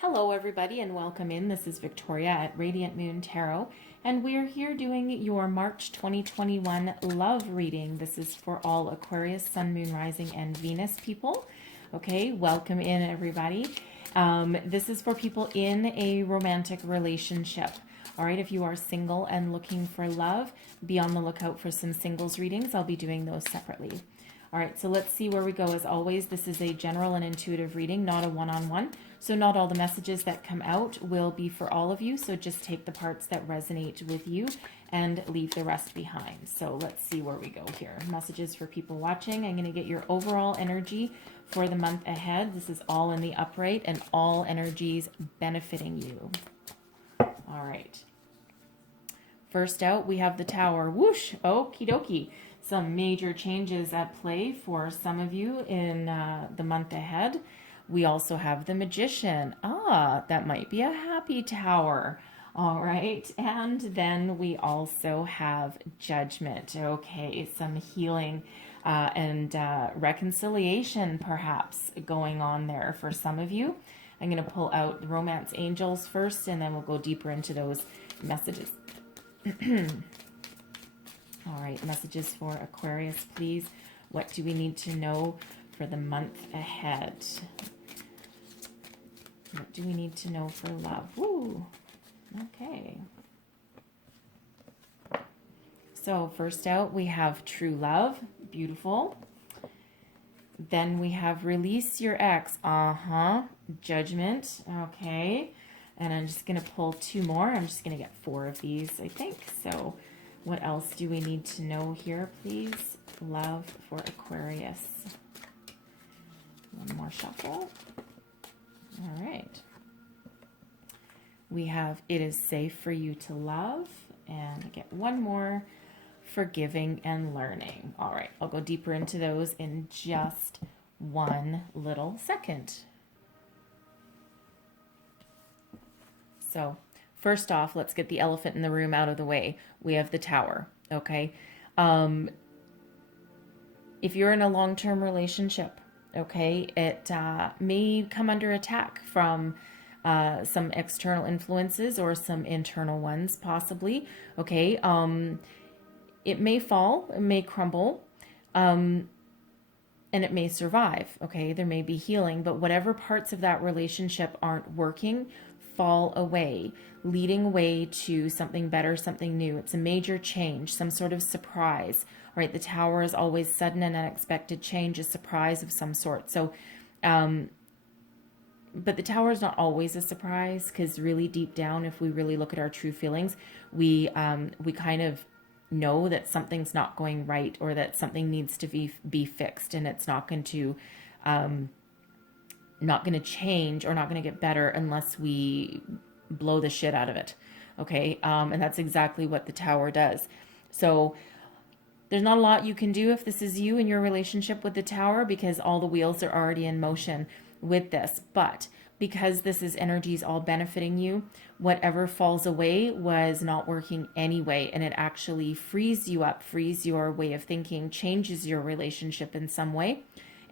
Hello everybody and welcome in. This is Victoria at Radiant Moon Tarot and we're here doing your March 2021 love reading. This is for all Aquarius, Sun, Moon, Rising, and Venus people. Okay, welcome in everybody. This is for people in a romantic relationship. All right, if you are single and looking for love, be on the lookout for some singles readings. I'll be doing those separately. All right, so let's see where we go. As always, this is a general and intuitive reading, not a one-on-one. So not all the messages that come out will be for all of you. So just take the parts that resonate with you and leave the rest behind. So let's see where we go here. Messages for people watching. I'm going to get your overall energy for the month ahead. This is all in the upright and all energies benefiting you. All right. First out, we have the Tower. Whoosh! Okie dokie. Some major changes at play for some of you in the month ahead. We also have the Magician. That might be a happy tower. All right. And then we also have Judgment. Okay. Some healing and reconciliation perhaps going on there for some of you. I'm going to pull out the Romance Angels first, and then we'll go deeper into those messages. All right. Messages for Aquarius, please. What do we need to know for the month ahead? What do we need to know for love? Woo! Okay. So first out, we have True Love. Beautiful. Then we have Release Your Ex. Judgment. Okay. And I'm just going to pull two more. I'm just going to get 4 of these, I think. So what else do we need to know here, please? Love for Aquarius. One more shuffle. All right. We have It Is Safe for You to Love. And I get one more, Forgiving and Learning. All right. I'll go deeper into those in just one little second. So first off, let's get the elephant in the room out of the way. We have the Tower. Okay. If you're in a long-term relationship, okay, it may come under attack from some external influences or some internal ones, possibly. Okay, it may fall, it may crumble, and it may survive. Okay, there may be healing, but whatever parts of that relationship aren't working, fall away, leading way to something better, something new. It's a major change, some sort of surprise. Right, the Tower is always sudden and unexpected change, a surprise of some sort. So, but the Tower is not always a surprise, because really deep down, if we really look at our true feelings, we kind of know that something's not going right, or that something needs to be fixed, and it's not going to change or not going to get better unless we blow the shit out of it. Okay, and that's exactly what the Tower does. So there's not a lot you can do if this is you in your relationship with the Tower, because all the wheels are already in motion with this. But because this is energies all benefiting you, whatever falls away was not working anyway, and it actually frees you up, frees your way of thinking, changes your relationship in some way.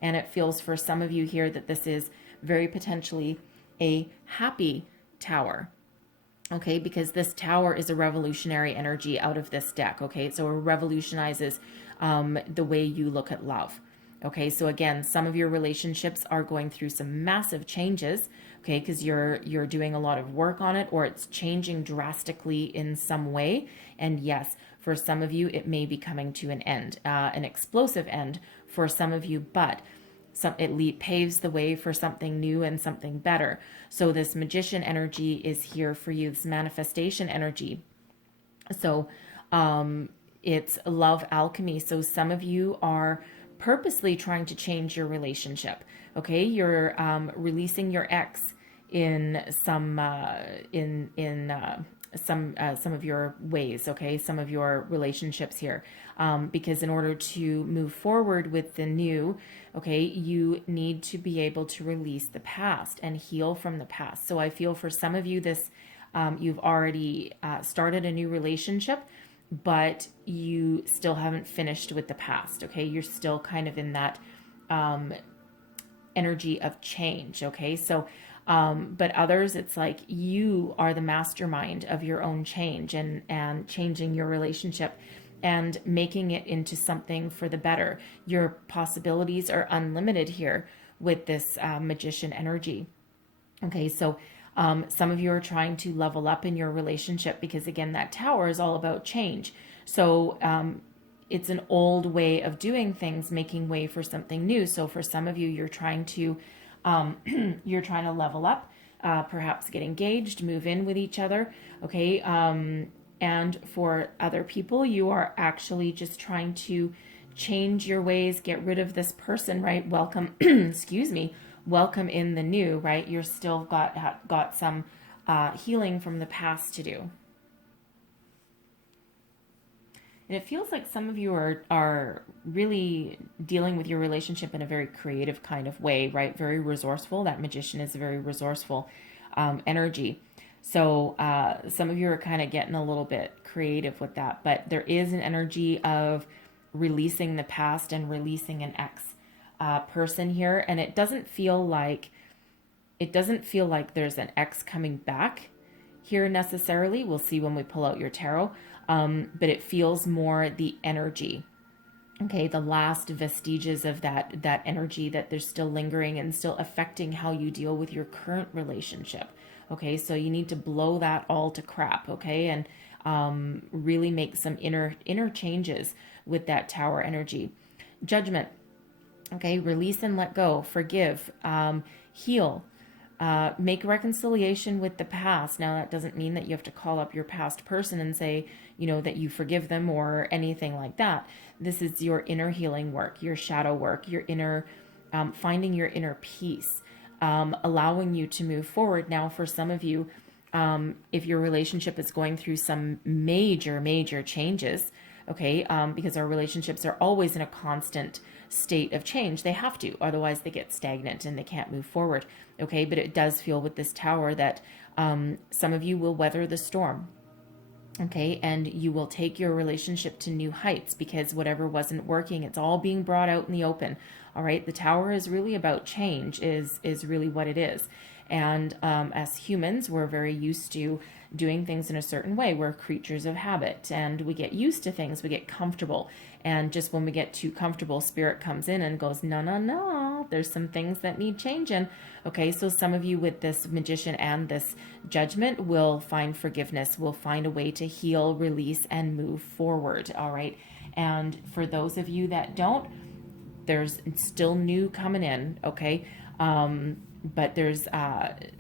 And it feels for some of you here that this is very potentially a happy Tower. Okay, because this Tower is a revolutionary energy out of this deck. Okay, so it revolutionizes the way you look at love. Okay, so again, some of your relationships are going through some massive changes. Okay, because you're doing a lot of work on it, or it's changing drastically in some way. And yes, for some of you, it may be coming to an end, an explosive end for some of you, but it paves the way for something new and something better. So this Magician energy is here for you, this manifestation energy. So it's love alchemy. So some of you are purposely trying to change your relationship. Okay, you're releasing your ex in some some of your ways, okay, some of your relationships here, because in order to move forward with the new, okay, you need to be able to release the past and heal from the past. So I feel for some of you, this you've already started a new relationship, but you still haven't finished with the past. Okay, you're still kind of in that energy of change. Okay, so But others, it's like you are the mastermind of your own change and changing your relationship and making it into something for the better. Your possibilities are unlimited here with this magician energy. Okay, so some of you are trying to level up in your relationship because, again, that tower is all about change. So it's an old way of doing things, making way for something new. So for some of you, you're trying to you're trying to level up, perhaps get engaged, move in with each other. Okay, and for other people, you are actually just trying to change your ways, get rid of this person, right? Welcome, excuse me, welcome in the new, right? You're still got some healing from the past to do. And it feels like some of you are really dealing with your relationship in a very creative kind of way, right? Very resourceful. That magician is a very resourceful energy. So some of you are kind of getting a little bit creative with that, but there is an energy of releasing the past and releasing an ex person here. And it doesn't feel like there's an ex coming back here necessarily. We'll see when we pull out your tarot. But it feels more the energy. Okay, the last vestiges of that energy that they're still lingering and still affecting how you deal with your current relationship. Okay, so you need to blow that all to crap, okay, and really make some inner changes with that tower energy. Judgment, okay, release and let go, forgive, heal, make reconciliation with the past. Now, that doesn't mean that you have to call up your past person and say, that you forgive them or anything like that. This is your inner healing work, your shadow work, your inner, finding your inner peace, allowing you to move forward. Now, for some of you, if your relationship is going through some major changes, okay, because our relationships are always in a constant state of change. They have to, otherwise they get stagnant and they can't move forward. Okay, but it does feel with this tower that some of you will weather the storm. Okay, and you will take your relationship to new heights because whatever wasn't working, it's all being brought out in the open. All right, the tower is really about change, is really what it is. And as humans, we're very used to doing things in a certain way. We're creatures of habit and we get used to things, we get comfortable. And just when we get too comfortable, spirit comes in and goes, no, there's some things that need changing. Okay, so some of you with this magician and this judgment will find forgiveness, will find a way to heal, release, and move forward. All right, and for those of you that don't, there's still new coming in. Okay, but there's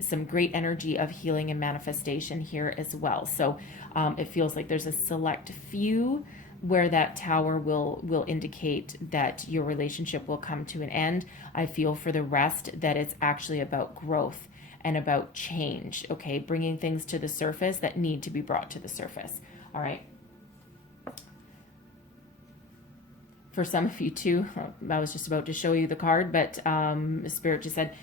some great energy of healing and manifestation here as well. So it feels like there's a select few where that tower will indicate that your relationship will come to an end. I feel for the rest that it's actually about growth and about change, okay? Bringing things to the surface that need to be brought to the surface, all right? For some of you too, I was just about to show you the card, but Spirit just said,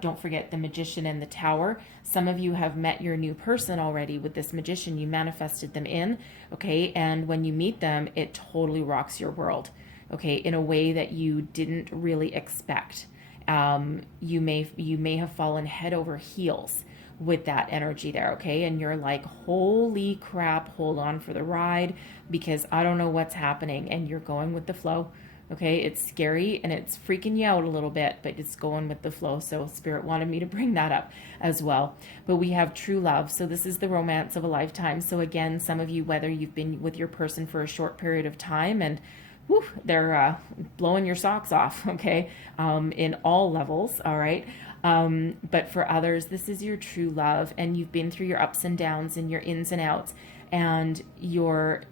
don't forget the magician and the tower. Some of you have met your new person already with this magician. You manifested them in, okay? And when you meet them, it totally rocks your world, okay? In a way that you didn't really expect. You may have fallen head over heels with that energy there, okay? And you're like, holy crap, hold on for the ride because I don't know what's happening, and you're going with the flow. Okay, it's scary and it's freaking you out a little bit, but it's going with the flow. So Spirit wanted me to bring that up as well. But we have true love. So this is the romance of a lifetime. So again, some of you, whether you've been with your person for a short period of time and whew, they're blowing your socks off, okay, in all levels, all right. But for others, this is your true love, and you've been through your ups and downs and your ins and outs, and you're,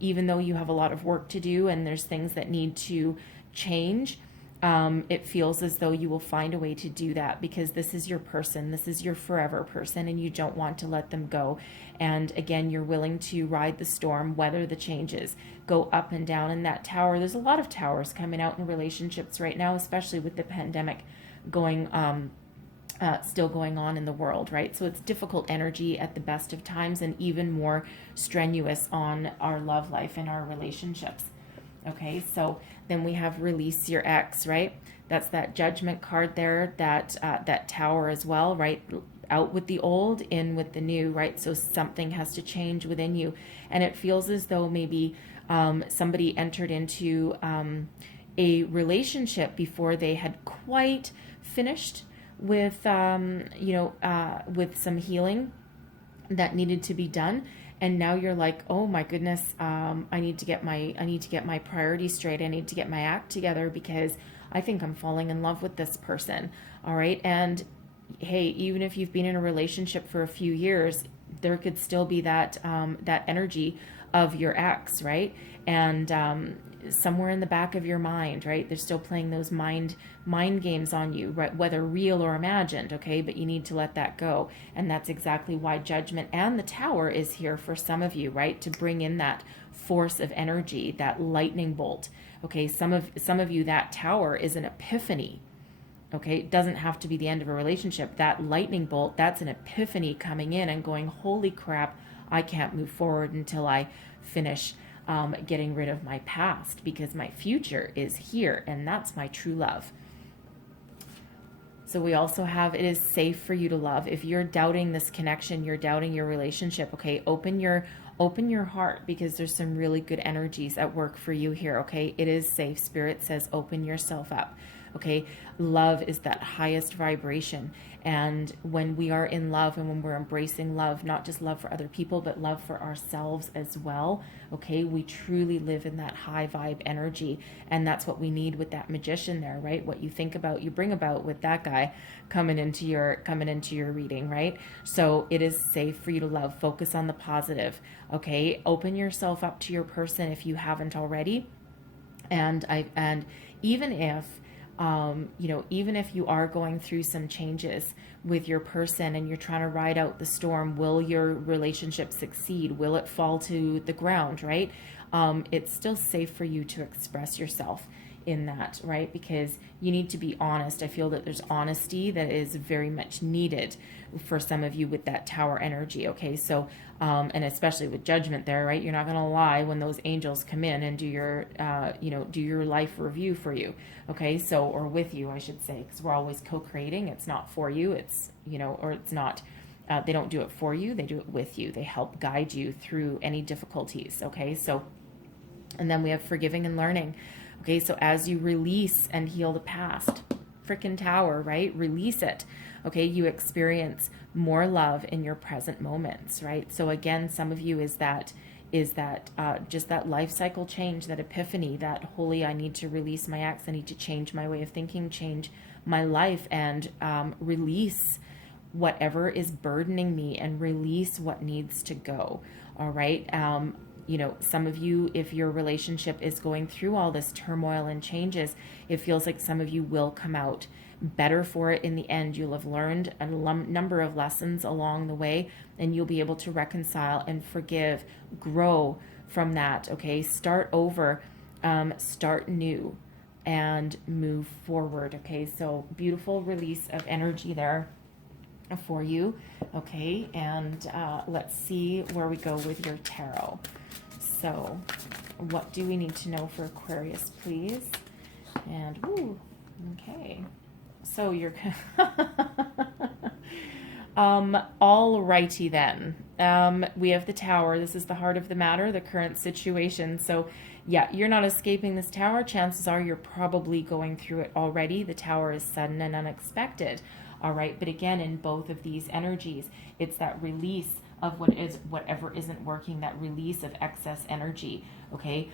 even though you have a lot of work to do and there's things that need to change, it feels as though you will find a way to do that because this is your person, this is your forever person, and you don't want to let them go. And again, you're willing to ride the storm, weather the changes, go up and down in that tower. There's a lot of towers coming out in relationships right now, especially with the pandemic going still going on in the world, right? So it's difficult energy at the best of times and even more strenuous on our love life and our relationships. Okay, so then we have release your ex, right? That's that Judgment card there, that that Tower as well, right? Out with the old, in with the new, right? So something has to change within you. And it feels as though maybe somebody entered into a relationship before they had quite finished with, with some healing that needed to be done. And now you're like, oh my goodness, I need to get my priorities straight. I need to get my act together because I think I'm falling in love with this person. All right. And hey, even if you've been in a relationship for a few years, there could still be that that energy of your ex, right? And somewhere in the back of your mind, right, they're still playing those mind games on you, right? Whether real or imagined, okay? But you need to let that go, and that's exactly why Judgment and the Tower is here for some of you, right? To bring in that force of energy, that lightning bolt. Okay, some of you, that Tower is an epiphany. Okay, it doesn't have to be the end of a relationship. That lightning bolt, that's an epiphany coming in and going, holy crap, I can't move forward until I finish getting rid of my past, because my future is here, and that's my true love. So we also have, it is safe for you to love. If you're doubting this connection, you're doubting your relationship, okay, open your heart, because there's some really good energies at work for you here, okay? It is safe. Spirit says open yourself up, okay? Love is that highest vibration. And when we are in love and when we're embracing love, not just love for other people, but love for ourselves as well, okay, we truly live in that high vibe energy. And that's what we need with that Magician there, right? What you think about, you bring about with that guy coming into your reading, right? So it is safe for you to love. Focus on the positive, okay? Open yourself up to your person if you haven't already. And even if even if you are going through some changes with your person and you're trying to ride out the storm, will your relationship succeed? Will it fall to the ground, right? It's still safe for you to express yourself in that, right? Because you need to be honest. I feel that there's honesty that is very much needed for some of you with that Tower energy, okay? So, and especially with Judgment there, right? You're not going to lie when those angels come in and do your, do your life review for you, okay? So, or with you, I should say, because we're always co-creating. It's not for you. It's, or it's not, they don't do it for you. They do it with you. They help guide you through any difficulties, okay? So, and then we have forgiving and learning. Okay, so as you release and heal the past, frickin' Tower, right? Release it. Okay, you experience more love in your present moments, right? So again, some of you is that just that life cycle change, that epiphany, that holy, I need to release my ex, I need to change my way of thinking, change my life, and release whatever is burdening me and release what needs to go. All right. Some of you, if your relationship is going through all this turmoil and changes, it feels like some of you will come out better for it in the end. You'll have learned a number of lessons along the way, and you'll be able to reconcile and forgive, grow from that, okay? Start over, start new, and move forward, okay? So beautiful release of energy there for you, okay? And let's see where we go with your tarot. So what do we need to know for Aquarius, please? And, ooh, okay. So you're, all righty then. We have the Tower. This is the heart of the matter, the current situation. So yeah, you're not escaping this Tower. Chances are you're probably going through it already. The Tower is sudden and unexpected. All right. But again, in both of these energies, it's that release of whatever isn't working, that release of excess energy, okay?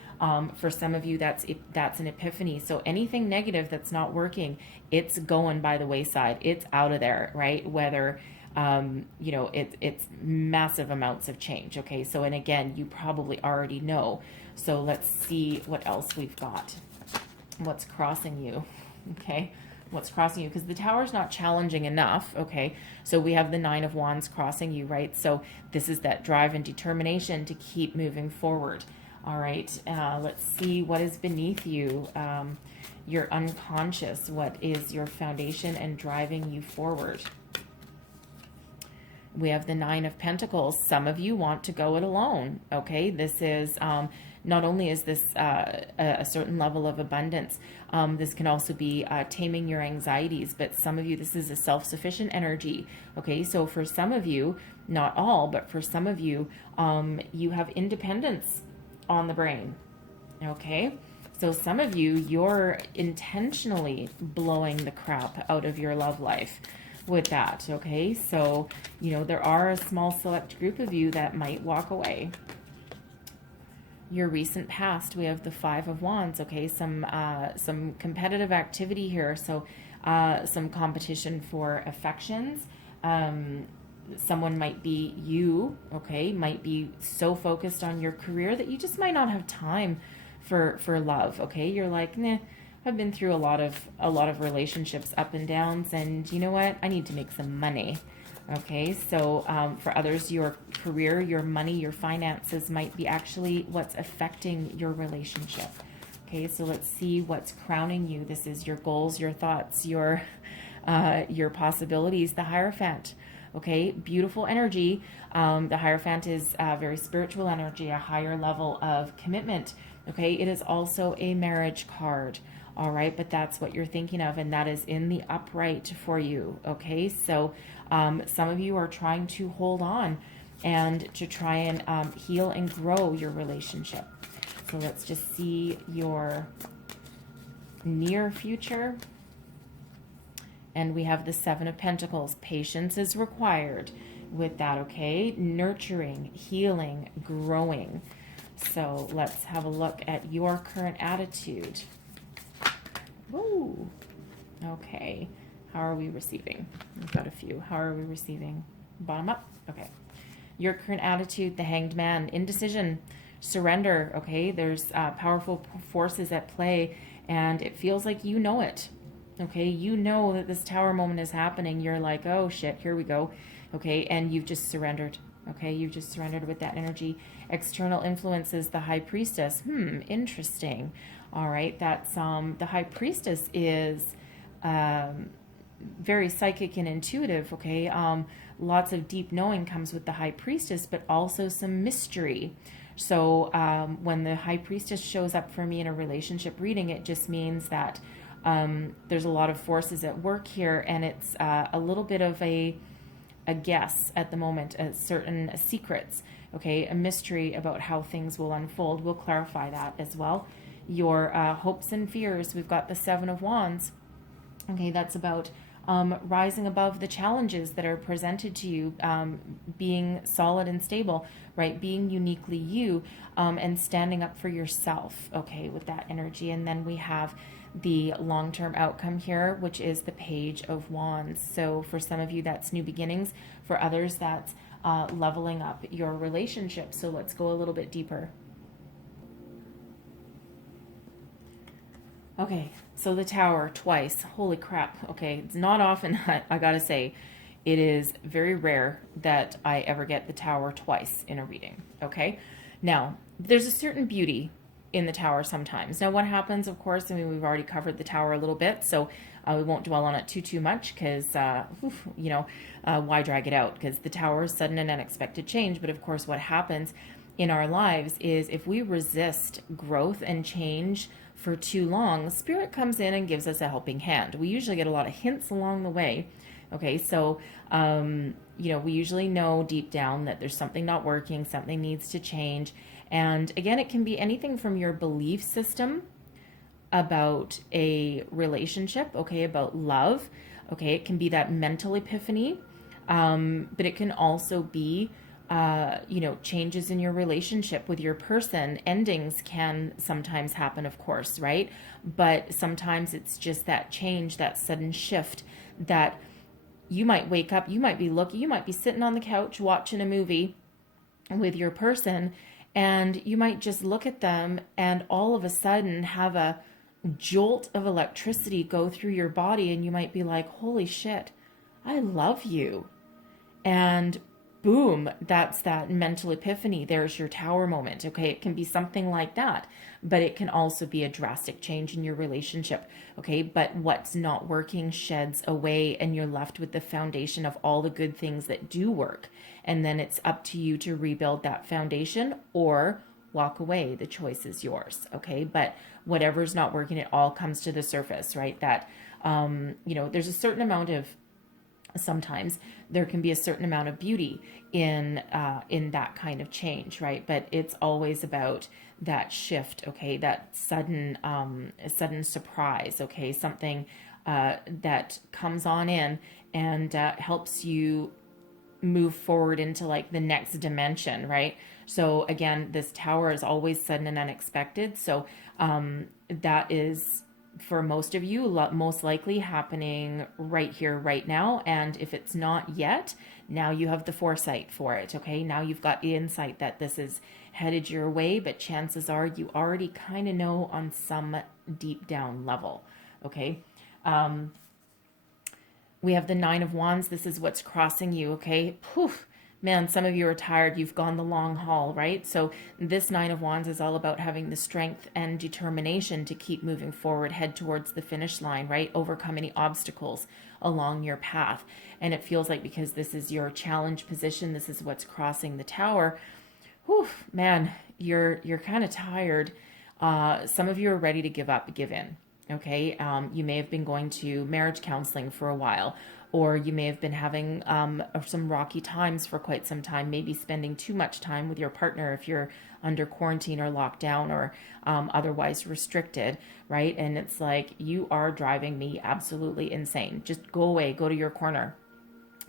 For some of you, that's an epiphany. So anything negative that's not working, it's going by the wayside. It's out of there, right? Whether, it's massive amounts of change, okay? So, and again, you probably already know. So let's see what else we've got. What's crossing you, okay? What's crossing you, because the Tower's not challenging enough, okay? So we have the Nine of Wands crossing you, right? So this is that drive and determination to keep moving forward. All right, let's see what is beneath you. Your unconscious, what is your foundation and driving you forward? We have the Nine of Pentacles. Some of you want to go it alone, okay? This is not only is this a certain level of abundance, this can also be taming your anxieties. But some of you, this is a self-sufficient energy. Okay, so for some of you, not all, but for some of you, you have independence on the brain. Okay, so some of you, you're intentionally blowing the crap out of your love life with that. Okay, so there are a small select group of you that might walk away. Your recent past, we have the Five of Wands. Okay, some competitive activity here, so some competition for affections. Someone might be you, okay, might be so focused on your career that you just might not have time for love. Okay, you're like, nah, I've been through a lot of relationships, up and downs, and you know what, I need to make some money. Okay, so for others, your career, your money, your finances might be actually what's affecting your relationship. Okay, so let's see what's crowning you. This is your goals, your thoughts, your possibilities, the Hierophant. Okay, beautiful energy. The Hierophant is very spiritual energy, a higher level of commitment. Okay, it is also a marriage card. All right, but that's what you're thinking of, and that is in the upright for you. Okay, so some of you are trying to hold on and to try and heal and grow your relationship. So let's just see your near future. And we have the Seven of Pentacles. Patience is required with that, okay? Nurturing, healing, growing. So let's have a look at your current attitude. Ooh, okay. How are we receiving? We've got a few. How are we receiving? Bottom up? Okay. Your current attitude, the Hanged Man. Indecision, surrender, okay? There's powerful forces at play, and it feels like you know it. Okay, you know that this Tower moment is happening. You're like, oh shit, here we go. Okay, and you've just surrendered. Okay, you've just surrendered with that energy. External influences, the High Priestess. Interesting. All right, that's the High Priestess is very psychic and intuitive. Okay, lots of deep knowing comes with the High Priestess, but also some mystery. So when the High Priestess shows up for me in a relationship reading, it just means that there's a lot of forces at work here, and it's a little bit of a guess at the moment, certain secrets, okay, a mystery about how things will unfold. We'll clarify that as well. Your hopes and fears, we've got the Seven of Wands. Okay, that's about rising above the challenges that are presented to you, being solid and stable, right? Being uniquely you, and standing up for yourself, okay, with that energy. And then we have the long-term outcome here, which is the Page of Wands. So for some of you, that's new beginnings. For others, that's leveling up your relationship. So let's go a little bit deeper. Okay, so the Tower twice. Holy crap. Okay, it's not often, I gotta say, it is very rare that I ever get the Tower twice in a reading. Okay, now there's a certain beauty in the Tower sometimes. Now what happens, of course, I mean, we've already covered the Tower a little bit, so we won't dwell on it too much, because why drag it out? Because the Tower is sudden and unexpected change. But of course, what happens in our lives is if we resist growth and change for too long, Spirit comes in and gives us a helping hand. We usually get a lot of hints along the way. Okay, so we usually know deep down that there's something not working, something needs to change. And again, it can be anything from your belief system about a relationship, okay, about love, okay, it can be that mental epiphany, but it can also be, changes in your relationship with your person. Endings can sometimes happen, of course, right? But sometimes it's just that change, that sudden shift that you might wake up, you might be sitting on the couch watching a movie with your person, and you might just look at them and all of a sudden have a jolt of electricity go through your body, and you might be like, holy shit, I love you. And boom, that's that mental epiphany. There's your Tower moment. Okay, it can be something like that, but it can also be a drastic change in your relationship. Okay, but what's not working sheds away, and you're left with the foundation of all the good things that do work. And then it's up to you to rebuild that foundation or walk away. The choice is yours. Okay. But whatever's not working, it all comes to the surface, right? That, there's a certain amount of, sometimes there can be a certain amount of beauty in that kind of change, right? But it's always about that shift, okay? That sudden surprise, okay? Something that comes on in and helps you move forward into like the next dimension, right? So again, this tower is always sudden and unexpected. So that is, for most of you, most likely happening right here, right now. And if it's not yet, now you have the foresight for it. Okay. Now you've got the insight that this is headed your way, but chances are you already kind of know on some deep down level. Okay. We have the Nine of Wands. This is what's crossing you. Okay. Poof. Man, some of you are tired. You've gone the long haul, right? So this Nine of Wands is all about having the strength and determination to keep moving forward, head towards the finish line, right? Overcome any obstacles along your path. And it feels like, because this is your challenge position, this is what's crossing the tower. Whew, man, you're kind of tired. Some of you are ready to give up, give in. Okay. You may have been going to marriage counseling for a while, or you may have been having some rocky times for quite some time, maybe spending too much time with your partner if you're under quarantine or lockdown or otherwise restricted, right? And it's like, you are driving me absolutely insane. Just go away, go to your corner.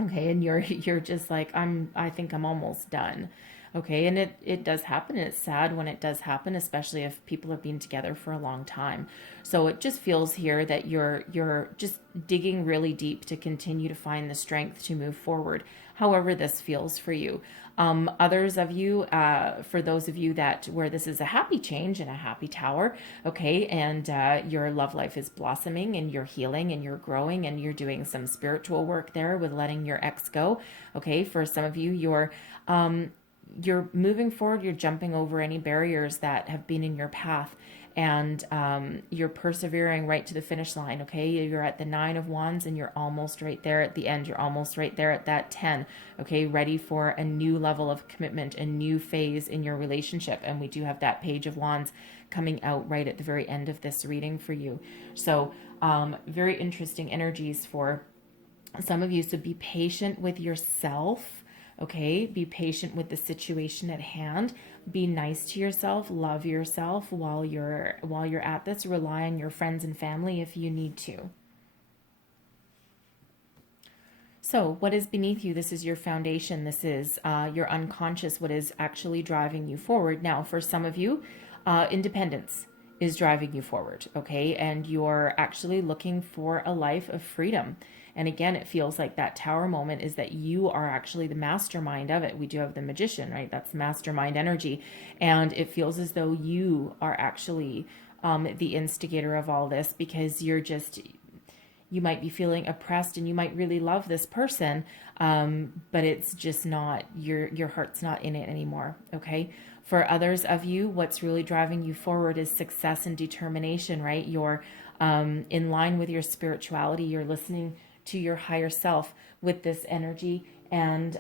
Okay. And you're just like, I think I'm almost done. Okay. And it does happen. And it's sad when it does happen, especially if people have been together for a long time. So it just feels here that you're just digging really deep to continue to find the strength to move forward, however this feels for you. Others of you, for those of you where this is a happy change and a happy tower, okay, and your love life is blossoming and you're healing and you're growing and you're doing some spiritual work there with letting your ex go. Okay. For some of you, you're moving forward, you're jumping over any barriers that have been in your path, and you're persevering right to the finish line. Okay. You're at the Nine of Wands and you're almost right there at the end. You're almost right there at that 10. Okay. Ready for a new level of commitment, a new phase in your relationship. And we do have that Page of Wands coming out right at the very end of this reading for you. So very interesting energies for some of you. So be patient with yourself. Okay, be patient with the situation at hand. Be nice to yourself, love yourself while you're at this. Rely on your friends and family if you need to. So what is beneath you? This is your foundation. This is your unconscious, what is actually driving you forward. Now, for some of you, independence is driving you forward, okay? And you're actually looking for a life of freedom. And again, it feels like that tower moment is that you are actually the mastermind of it. We do have the Magician, right? That's mastermind energy. And it feels as though you are actually the instigator of all this, because you might be feeling oppressed and you might really love this person, but it's just not, your heart's not in it anymore, okay? For others of you, what's really driving you forward is success and determination, right? You're in line with your spirituality. You're listening to your higher self with this energy. And,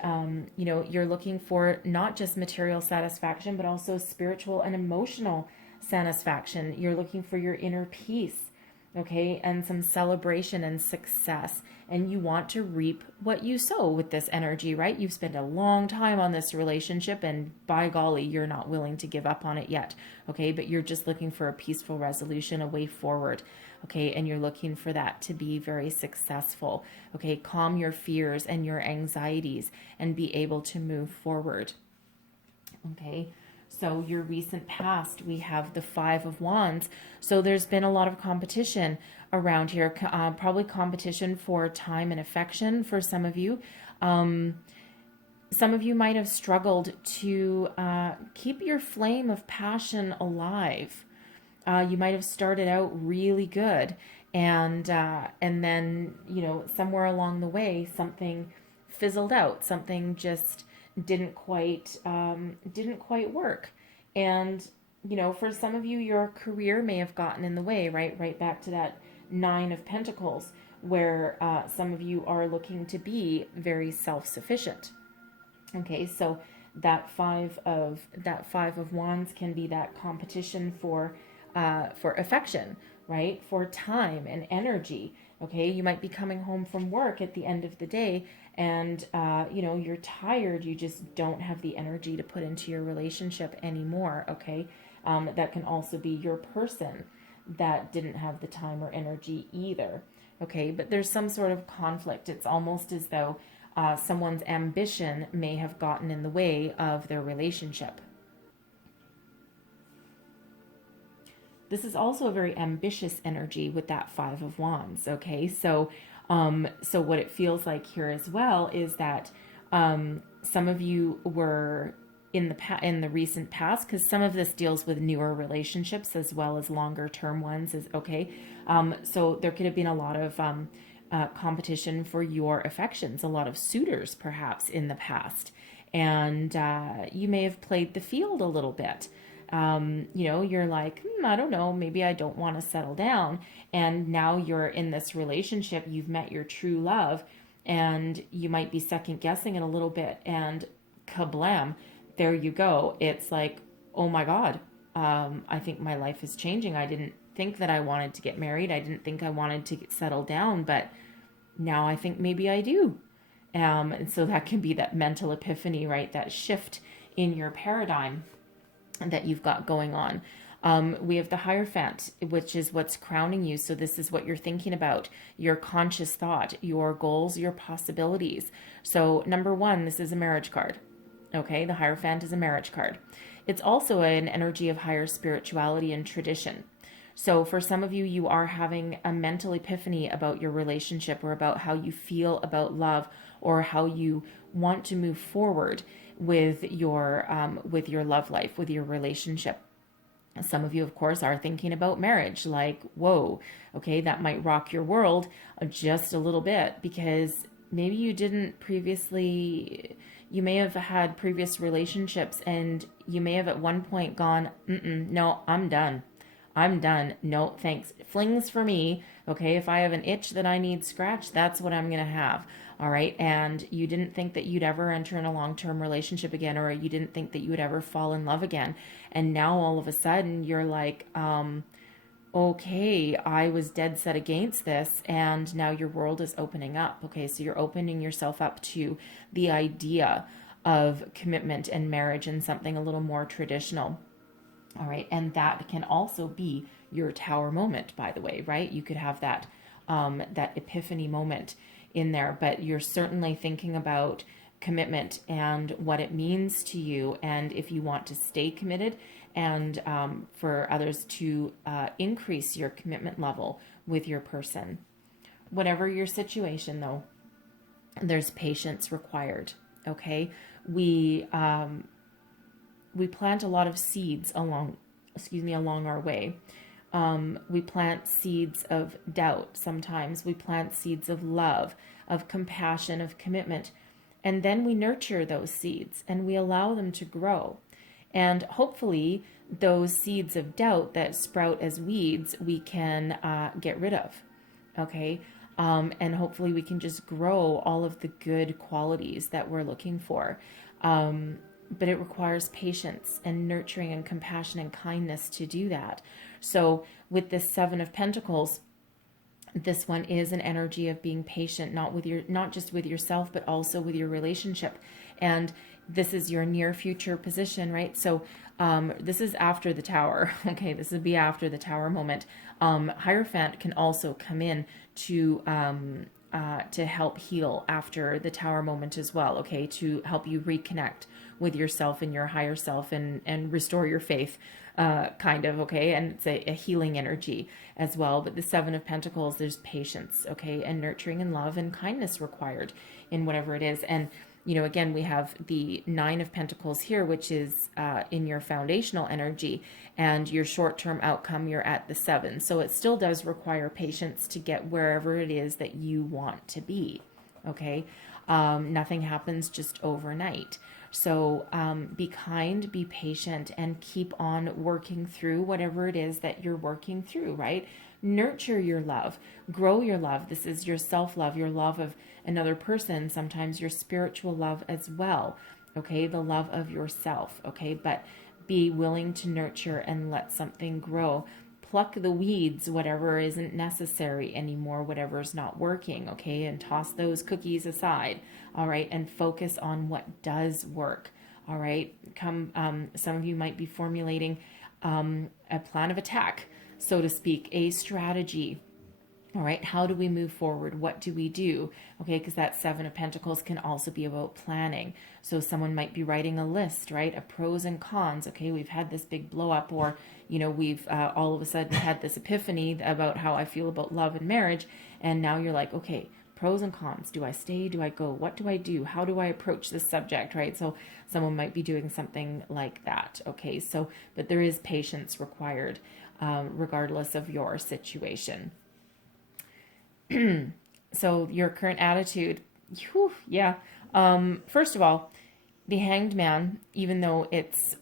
you're looking for not just material satisfaction, but also spiritual and emotional satisfaction. You're looking for your inner peace, okay, and some celebration and success. And you want to reap what you sow with this energy, right? You've spent a long time on this relationship, and by golly, you're not willing to give up on it yet, okay? But you're just looking for a peaceful resolution, a way forward, okay? And you're looking for that to be very successful, okay? Calm your fears and your anxieties and be able to move forward, okay? So your recent past, we have the Five of Wands. So there's been a lot of competition around here, probably competition for time and affection for some of you. Some of you might have struggled to keep your flame of passion alive. You might have started out really good, and then, somewhere along the way, something fizzled out. Something just didn't quite work. And, for some of you, your career may have gotten in the way, right back to that Nine of Pentacles, where some of you are looking to be very self-sufficient. Okay, so that five of wands can be that competition for affection, right? For time and energy. Okay, you might be coming home from work at the end of the day, and you know, you're tired. You just don't have the energy to put into your relationship anymore. Okay, that can also be your person that didn't have the time or energy either. Okay, but there's some sort of conflict. It's almost as though someone's ambition may have gotten in the way of their relationship. This is also a very ambitious energy with that Five of Wands. Okay, so so what it feels like here as well is that some of you were in the recent past, because some of this deals with newer relationships as well as longer term ones. Is okay. So there could have been a lot of competition for your affections, a lot of suitors perhaps in the past, and you may have played the field a little bit. You know, you're like, I don't know, maybe I don't want to settle down. And now you're in this relationship, you've met your true love, and you might be second guessing it a little bit, and kablam, there you go. It's like, oh my God, I think my life is changing. I didn't think that I wanted to get married. I didn't think I wanted to settle down, but now I think maybe I do. And so that can be that mental epiphany, right? That shift in your paradigm that you've got going on. We have the Hierophant, which is what's crowning you. So this is what you're thinking about, your conscious thought, your goals, your possibilities. So number one, this is a marriage card. Okay, the Hierophant is a marriage card. It's also an energy of higher spirituality and tradition. So for some of you, you are having a mental epiphany about your relationship, or about how you feel about love, or how you want to move forward with your love life, with your relationship. Some of you, of course, are thinking about marriage, like, whoa, okay, that might rock your world just a little bit, because maybe you didn't previously, you may have had previous relationships, and you may have at one point gone, no, I'm done. I'm done. No, thanks. Flings for me. Okay, if I have an itch that I need scratched, that's what I'm going to have. All right. And you didn't think that you'd ever enter in a long-term relationship again, or you didn't think that you would ever fall in love again. And now all of a sudden you're like, okay, I was dead set against this, and now your world is opening up. Okay, so you're opening yourself up to the idea of commitment and marriage and something a little more traditional. All right, and that can also be your Tower moment, by the way, right? You could have that that epiphany moment in there, but you're certainly thinking about commitment and what it means to you, and if you want to stay committed, and for others to increase your commitment level with your person. Whatever your situation, though, there's patience required. Okay, we plant a lot of seeds along our way. We plant seeds of doubt. Sometimes we plant seeds of love, of compassion, of commitment, and then we nurture those seeds and we allow them to grow. And hopefully those seeds of doubt that sprout as weeds, we can get rid of. Okay. And hopefully we can just grow all of the good qualities that we're looking for. But it requires patience and nurturing and compassion and kindness to do that. So with this Seven of Pentacles, this one is an energy of being patient, not just with yourself, but also with your relationship. And this is your near future position, right? So this is after the Tower. Okay, this would be after the Tower moment. Hierophant can also come in to help heal after the Tower moment as well. Okay, to help you reconnect with yourself and your higher self, and restore your faith, kind of. Okay, and it's a healing energy as well. But the Seven of Pentacles, there's patience, okay, and nurturing and love and kindness required in whatever it is. And you know, again, we have the Nine of Pentacles here, which is in your foundational energy, and your short-term outcome, you're at the Seven. So it still does require patience to get wherever it is that you want to be, okay? Nothing happens just overnight. So be kind, be patient, and keep on working through whatever it is that you're working through, right? Nurture your love, grow your love. This is your self-love, your love of another person, sometimes your spiritual love as well. okay? The love of yourself, okay? But be willing to nurture and let something grow. Pluck the weeds, whatever isn't necessary anymore, whatever's not working, okay? And toss those cookies aside, all right? And focus on what does work, all right? Some of you might be formulating a plan of attack, so to speak, a strategy. All right, how do we move forward? What do we do? Okay, because that Seven of Pentacles can also be about planning. So someone might be writing a list, right, of pros and cons. Okay, we've had this big blow up, or, you know, we've all of a sudden had this epiphany about how I feel about love and marriage. And now you're like, okay, pros and cons. Do I stay? Do I go? What do I do? How do I approach this subject, right? So someone might be doing something like that. Okay, so, but there is patience required regardless of your situation. So your current attitude, whew, yeah. First of all, the Hanged Man, even though it's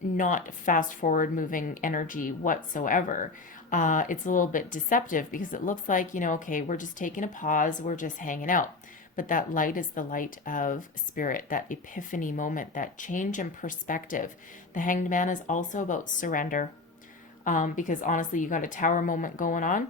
not fast forward moving energy whatsoever, it's a little bit deceptive because it looks like, you know, okay, we're just taking a pause, we're just hanging out. But that light is the light of spirit, that epiphany moment, that change in perspective. The Hanged Man is also about surrender, because honestly, you got a Tower moment going on.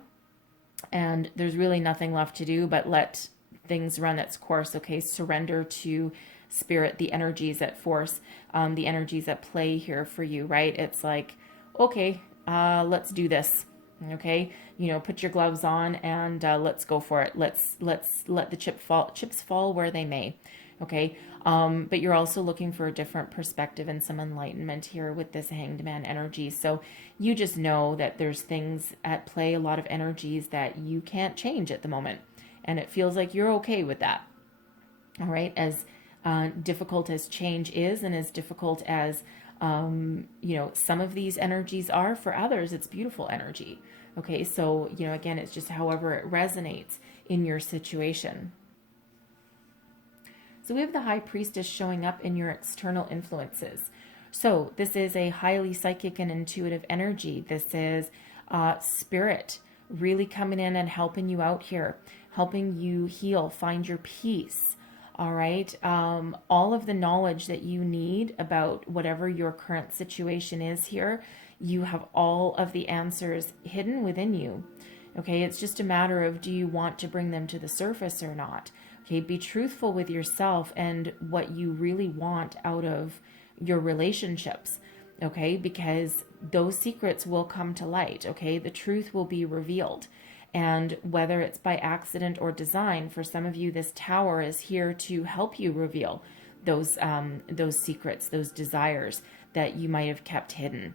And there's really nothing left to do but let things run its course, okay? Surrender to spirit, the energies at force, the energies at play here for you, right? It's like, okay, let's do this, okay? You know, put your gloves on and let's go for it. Let's let the chips fall where they may, okay? But you're also looking for a different perspective and some enlightenment here with this Hanged Man energy. So you just know that there's things at play, a lot of energies that you can't change at the moment. And it feels like you're okay with that. All right. As difficult as change is, and as difficult as, you know, some of these energies are, for others, it's beautiful energy. Okay. So, you know, again, it's just however it resonates in your situation. So we have the High Priestess showing up in your external influences. So this is a highly psychic and intuitive energy. This is spirit really coming in and helping you out here, helping you heal, find your peace. All right. All of the knowledge that you need about whatever your current situation is here, you have all of the answers hidden within you. Okay. It's just a matter of, do you want to bring them to the surface or not? Okay, be truthful with yourself and what you really want out of your relationships, okay? Because those secrets will come to light, okay? The truth will be revealed. And whether it's by accident or design, for some of you, this Tower is here to help you reveal those secrets, those desires that you might have kept hidden,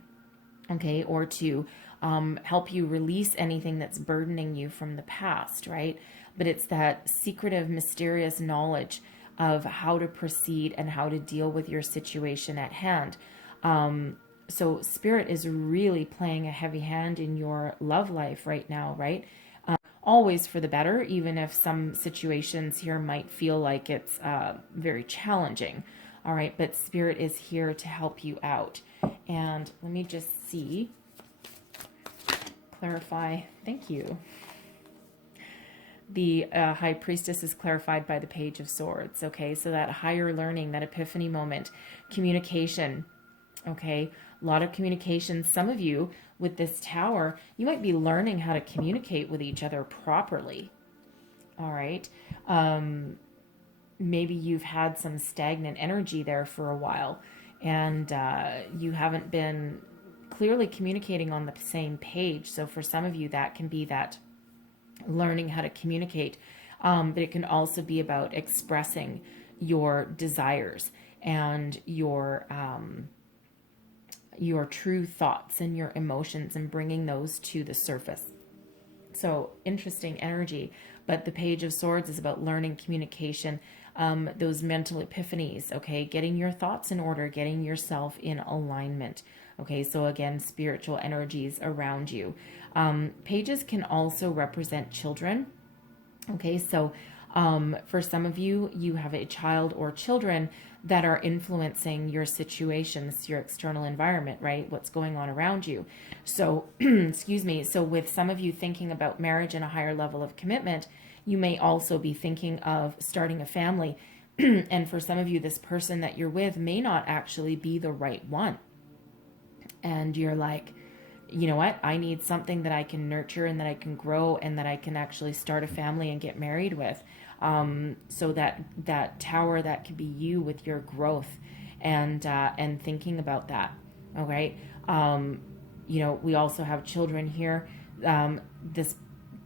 okay? Or to help you release anything that's burdening you from the past, right? But it's that secretive, mysterious knowledge of how to proceed and how to deal with your situation at hand. So Spirit is really playing a heavy hand in your love life right now, right? Always for the better, even if some situations here might feel like it's very challenging. All right, but Spirit is here to help you out. And let me just see, clarify, thank you. The High Priestess is clarified by the Page of Swords, okay? So that higher learning, that epiphany moment, communication, okay? A lot of communication. Some of you with this Tower, you might be learning how to communicate with each other properly, all right? Maybe you've had some stagnant energy there for a while, and you haven't been clearly communicating on the same page. So for some of you, that can be that learning how to communicate, but it can also be about expressing your desires and your true thoughts and your emotions and bringing those to the surface. So interesting energy, but the Page of Swords is about learning communication, those mental epiphanies, okay, getting your thoughts in order, getting yourself in alignment. Okay, so again, spiritual energies around you. Pages can also represent children. Okay, so for some of you, you have a child or children that are influencing your situations, your external environment, right? What's going on around you. So, excuse me. So with some of you thinking about marriage and a higher level of commitment, you may also be thinking of starting a family And for some of you, this person that you're with may not actually be the right one. And you're like, you know what? I need something that I can nurture and that I can grow and that I can actually start a family and get married with. So that tower, that could be you with your growth and thinking about that. Okay. You know, we also have children here. This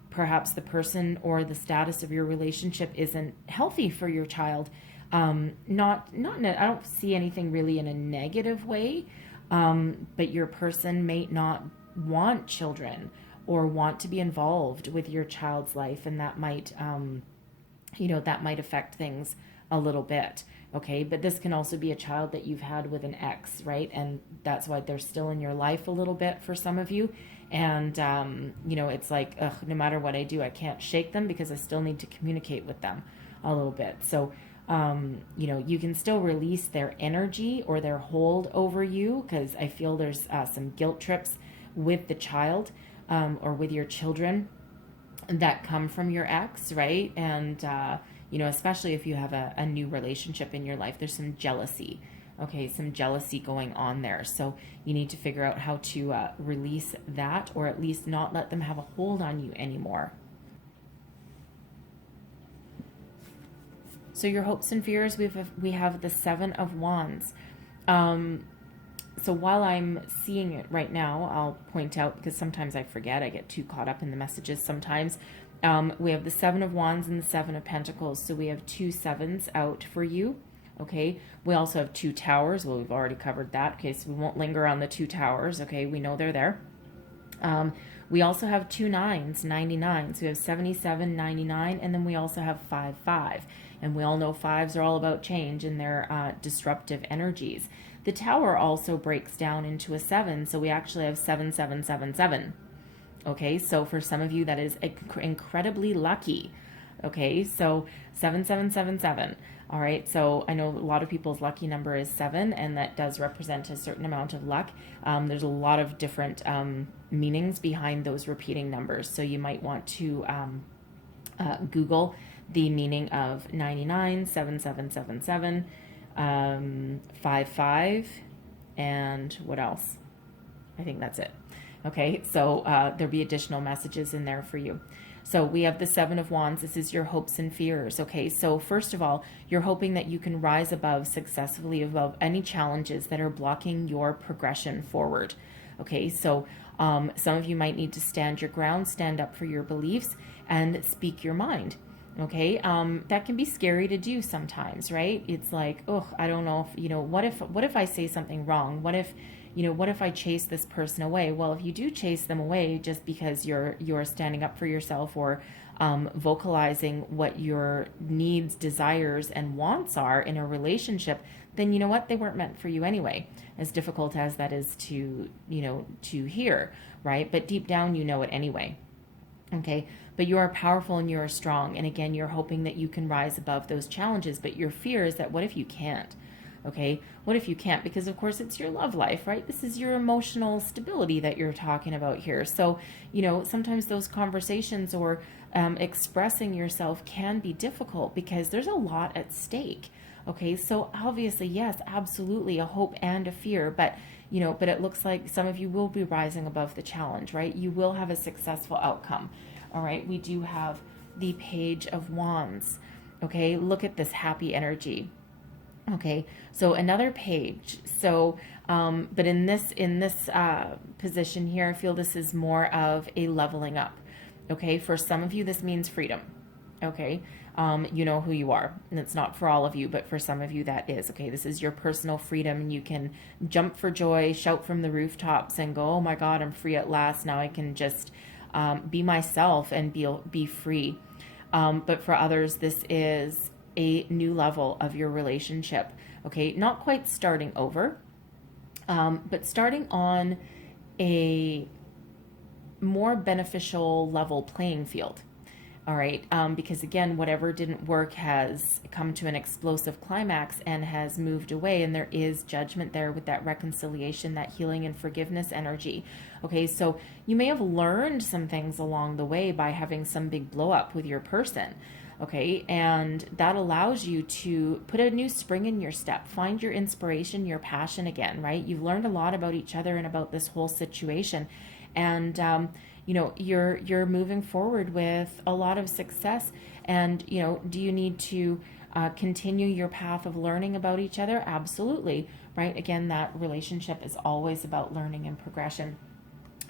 perhaps the person or the status of your relationship isn't healthy for your child. Not I don't see anything really in a negative way. But your person may not want children or want to be involved with your child's life. And that might, you know, that might affect things a little bit. Okay. But this can also be a child that you've had with an ex, right? And that's why they're still in your life a little bit for some of you. And, you know, it's like, ugh, no matter what I do, I can't shake them because I still need to communicate with them a little bit. So, you know, you can still release their energy or their hold over you, because I feel there's some guilt trips with the child or with your children that come from your ex, right? And, you know, especially if you have a new relationship in your life, there's some jealousy, okay, some jealousy going on there. So you need to figure out how to release that, or at least not let them have a hold on you anymore. So your hopes and fears, we have the Seven of Wands. So while I'm seeing it right now, I'll point out, because sometimes I forget, I get too caught up in the messages sometimes. We have the Seven of Wands and the Seven of Pentacles. So we have two sevens out for you. Okay. We also have two towers. Well, we've already covered that. Okay. So we won't linger on the two towers. Okay. We know they're there. We also have two nines, 99. So we have 77, 99, and then we also have 5, 5. And we all know fives are all about change and their disruptive energies. The tower also breaks down into a 7, so we actually have 7, 7, 7, 7. Okay, so for some of you, that is incredibly lucky. Okay, so 7, 7, 7, 7. All right, so I know a lot of people's lucky number is 7, and that does represent a certain amount of luck. There's a lot of different meanings behind those repeating numbers, so you might want to Google the meaning of 99, 7777, 55, and what else? I think that's it. Okay, so there'll be additional messages in there for you. So we have the Seven of Wands. This is your hopes and fears. Okay, so first of all, you're hoping that you can rise successfully above any challenges that are blocking your progression forward. Okay, so some of you might need to stand your ground, stand up for your beliefs, and speak your mind. Okay, that can be scary to do sometimes, right? It's like, oh, I don't know if, you know, what if I say something wrong? What if I chase this person away? Well, if you do chase them away just because you're standing up for yourself or vocalizing what your needs, desires, and wants are in a relationship, then you know what? They weren't meant for you anyway, as difficult as that is to hear, right? But deep down, you know it anyway. Okay, but you are powerful and you are strong. And again, you're hoping that you can rise above those challenges. But your fear is that what if you can't? Okay, what if you can't? Because of course it's your love life, right? This is your emotional stability that you're talking about here. So, you know, sometimes those conversations or expressing yourself can be difficult because there's a lot at stake. Okay, so obviously, yes, absolutely a hope and a fear, but but it looks like some of you will be rising above the challenge, right? You will have a successful outcome. All right, we do have the Page of Wands. Okay, look at this happy energy. Okay, so another page. So, but in this position here, I feel this is more of a leveling up. Okay, for some of you, this means freedom. Okay, you know who you are, and it's not for all of you, but for some of you that is. Okay, this is your personal freedom, and you can jump for joy, shout from the rooftops, and go, "Oh my God, I'm free at last! Now I can just be myself and be free." But for others, this is a new level of your relationship. Okay, not quite starting over, but starting on a more beneficial level playing field. All right, because again, whatever didn't work has come to an explosive climax and has moved away, and there is judgment there with that reconciliation, that healing and forgiveness energy. Okay, so you may have learned some things along the way by having some big blow up with your person. Okay, and that allows you to put a new spring in your step, find your inspiration, your passion again, right? You've learned a lot about each other and about this whole situation, and you know, you're moving forward with a lot of success. And you know, do you need to continue your path of learning about each other? Absolutely, right? Again, that relationship is always about learning and progression,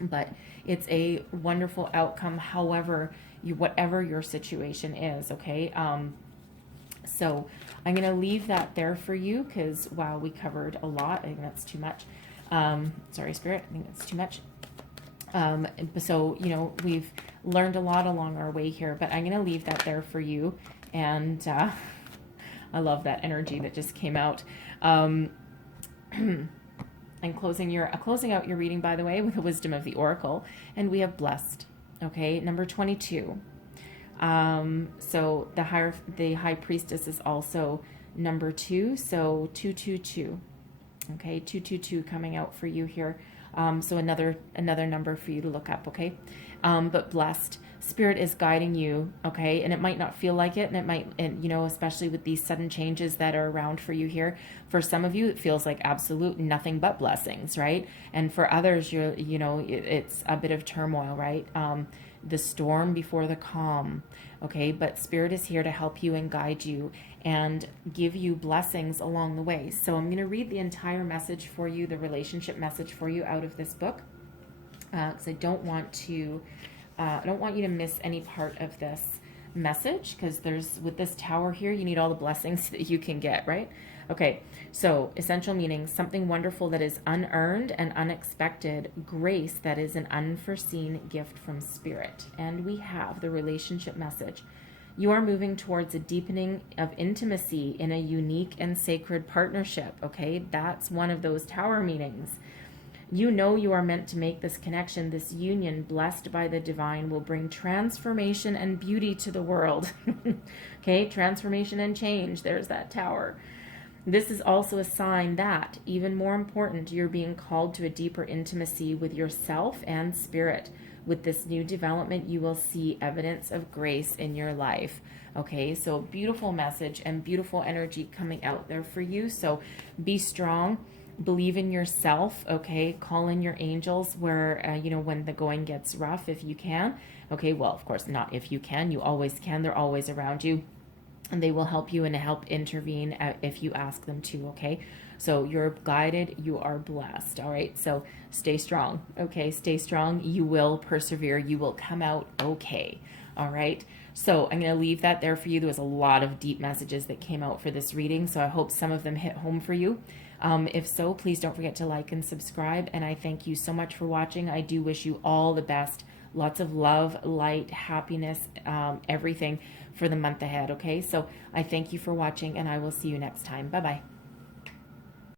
but it's a wonderful outcome, however you, whatever your situation is. Okay, so I'm going to leave that there for you, because wow, we covered a lot. I think that's too much. Sorry, Spirit, I think that's too much. So you know, we've learned a lot along our way here, but I'm going to leave that there for you. And I love that energy that just came out. And closing out your reading, by the way, with the wisdom of the oracle, and we have blessed. Okay, number 22. So the high priestess is also number 2, so 222. Okay, 222 coming out for you here. So another number for you to look up. Okay, but blessed. Spirit is guiding you, okay? And it might not feel like it, and it might, and you know, especially with these sudden changes that are around for you here. For some of you, it feels like absolute nothing but blessings, right? And for others, you know, it's a bit of turmoil, right? The storm before the calm, okay? But Spirit is here to help you and guide you and give you blessings along the way. So I'm going to read the entire message for you, the relationship message for you out of this book, because I don't want you to miss any part of this message, because with this tower here, you need all the blessings that you can get, right? Okay, so essential meaning: something wonderful that is unearned and unexpected, grace that is an unforeseen gift from Spirit. And we have the relationship message. You are moving towards a deepening of intimacy in a unique and sacred partnership, okay? That's one of those tower meanings. You know you are meant to make this connection. This union, blessed by the divine, will bring transformation and beauty to the world. Okay, transformation and change. There's that tower. This is also a sign that, even more important, you're being called to a deeper intimacy with yourself and Spirit. With this new development, you will see evidence of grace in your life. Okay, so beautiful message and beautiful energy coming out there for you. So be strong. Believe in yourself, okay? Call in your angels where, you know, when the going gets rough, if you can. Okay, well, of course, not if you can. You always can. They're always around you. And they will help you and help intervene if you ask them to, okay? So you're guided. You are blessed, all right? So stay strong, okay? Stay strong. You will persevere. You will come out okay, all right? So I'm going to leave that there for you. There was a lot of deep messages that came out for this reading, so I hope some of them hit home for you. If so, please don't forget to like and subscribe, and I thank you so much for watching. I do wish you all the best. Lots of love, light, happiness, everything for the month ahead, okay? So I thank you for watching, and I will see you next time. Bye-bye.